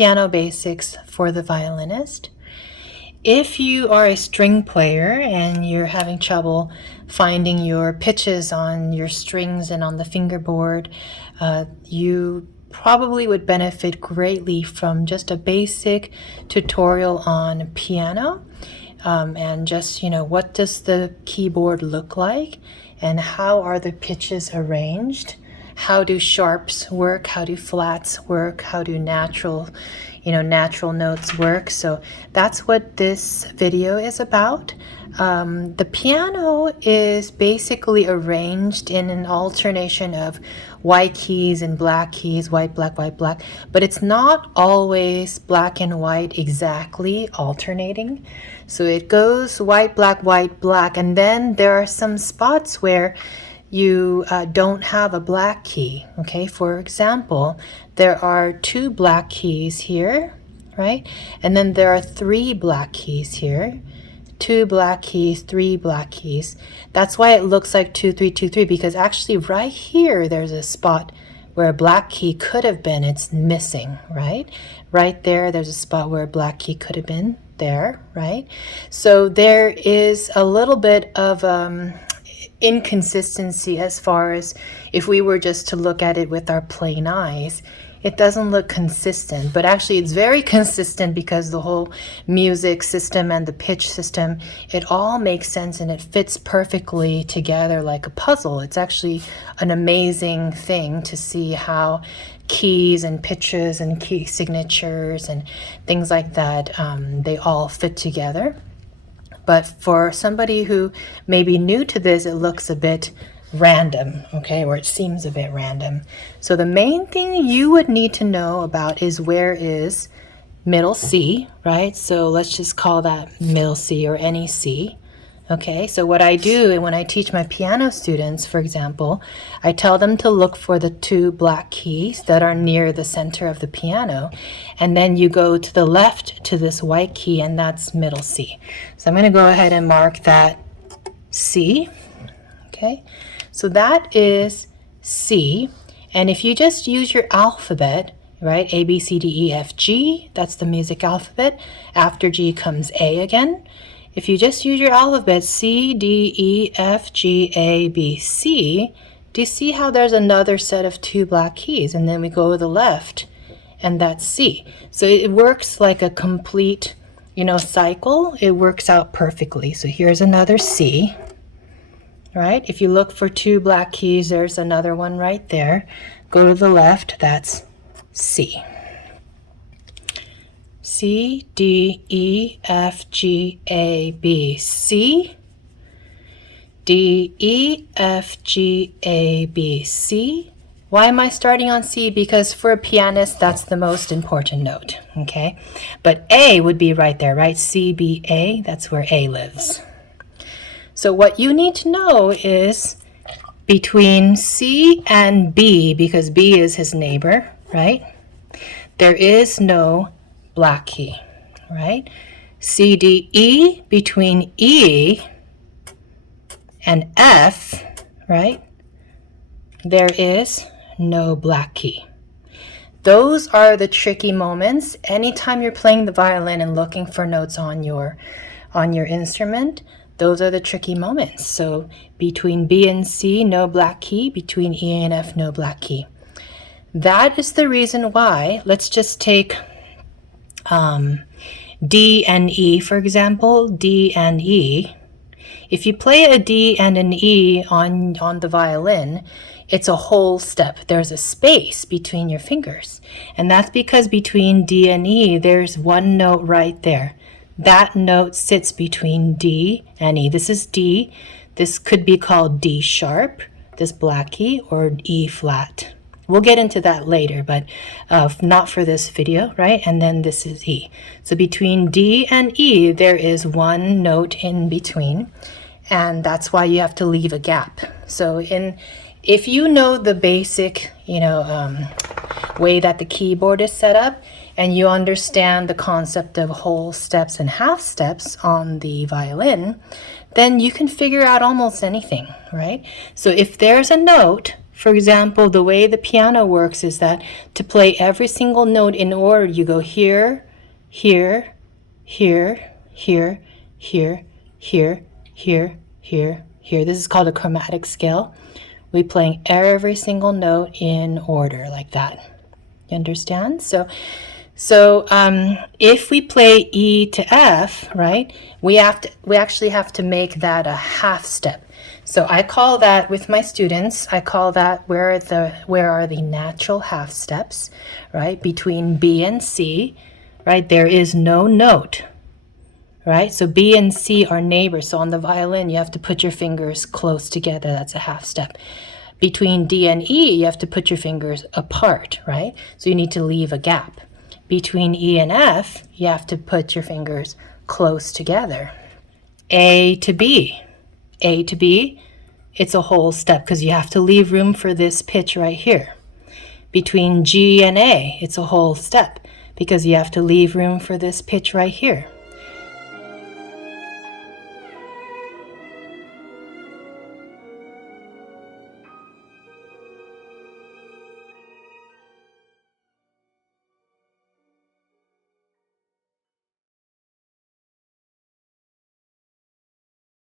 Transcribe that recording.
piano basics for the violinist. If you are a string player and you're having trouble finding your pitches on your strings and on the fingerboard, you probably would benefit greatly from just a basic tutorial on piano, and just, what does the keyboard look like and how are the pitches arranged? How do sharps work? How do flats work? How do natural notes work? So that's what this video is about. The piano is basically arranged in an alternation of white keys and black keys, white, black, but it's not always black and white exactly alternating. So it goes white, black, and then there are some spots where you don't have a black key. Okay, for example, there are 2 black keys here, right? And then there are 3 black keys here. 2 black keys, 3 black keys. That's why it looks like 2, 3, 2, 3, because actually right here there's a spot where a black key could have been. It's missing, right? Right there's a spot where a black key could have been there, right? So there is a little bit of inconsistency as far as if we were just to look at it with our plain eyes. It doesn't look consistent, but actually it's very consistent because the whole music system and the pitch system, it all makes sense and it fits perfectly together like a puzzle. It's actually an amazing thing to see how keys and pitches and key signatures and things like that, they all fit together. But for somebody who may be new to this, it looks a bit random, okay, or it seems a bit random. So the main thing you would need to know about is where is middle C, right? So let's just call that middle C or any C. Okay, so what I do when I teach my piano students, for example, I tell them to look for the 2 black keys that are near the center of the piano, and then you go to the left to this white key, and that's middle C. So I'm going to go ahead and mark that C. Okay, so that is C, and if you just use your alphabet, right, A, B, C, D, E, F, G, that's the music alphabet. After G comes A again. If you just use your alphabet, C, D, E, F, G, A, B, C, do you see how there's another set of 2 black keys? And then we go to the left, and that's C. So it works like a complete, cycle. It works out perfectly. So here's another C, right? If you look for 2 black keys, there's another one right there. Go to the left, that's C. C, D, E, F, G, A, B, C. D, E, F, G, A, B, C. Why am I starting on C? Because for a pianist, that's the most important note, okay? But A would be right there, right? C, B, A, that's where A lives. So what you need to know is between C and B, because B is his neighbor, right? There is no black key, right? C, D, E, between E and F, right? There is no black key. Those are the tricky moments. Anytime you're playing the violin and looking for notes on your instrument, those are the tricky moments. So between B and C, no black key. Between E and F, no black key. That is the reason why. Let's just take D and E, for example. D and E. If you play a D and an E on the violin, it's a whole step. There's a space between your fingers. And that's because between D and E, there's one note right there. That note sits between D and E. This is D. This could be called D sharp, this black key, or E flat. We'll get into that later, but not for this video, right? And then this is E. So between D and E, there is one note in between, and that's why you have to leave a gap. So if you know the basic, way that the keyboard is set up, and you understand the concept of whole steps and half steps on the violin, then you can figure out almost anything, right? So if there's a note For example, the way the piano works is that to play every single note in order, you go here, here, here, here, here, here, here, here, here. This is called a chromatic scale. We playing every single note in order like that. You understand? So if we play E to F, right, we actually have to make that a half step. So I call that, with my students, I call that where are the natural half steps, right, between B and C, right? There is no note, right? So B and C are neighbors. So on the violin, you have to put your fingers close together. That's a half step. Between D and E, you have to put your fingers apart, right? So you need to leave a gap. Between E and F, you have to put your fingers close together. A to B. A to B, it's a whole step because you have to leave room for this pitch right here. Between G and A, it's a whole step because you have to leave room for this pitch right here.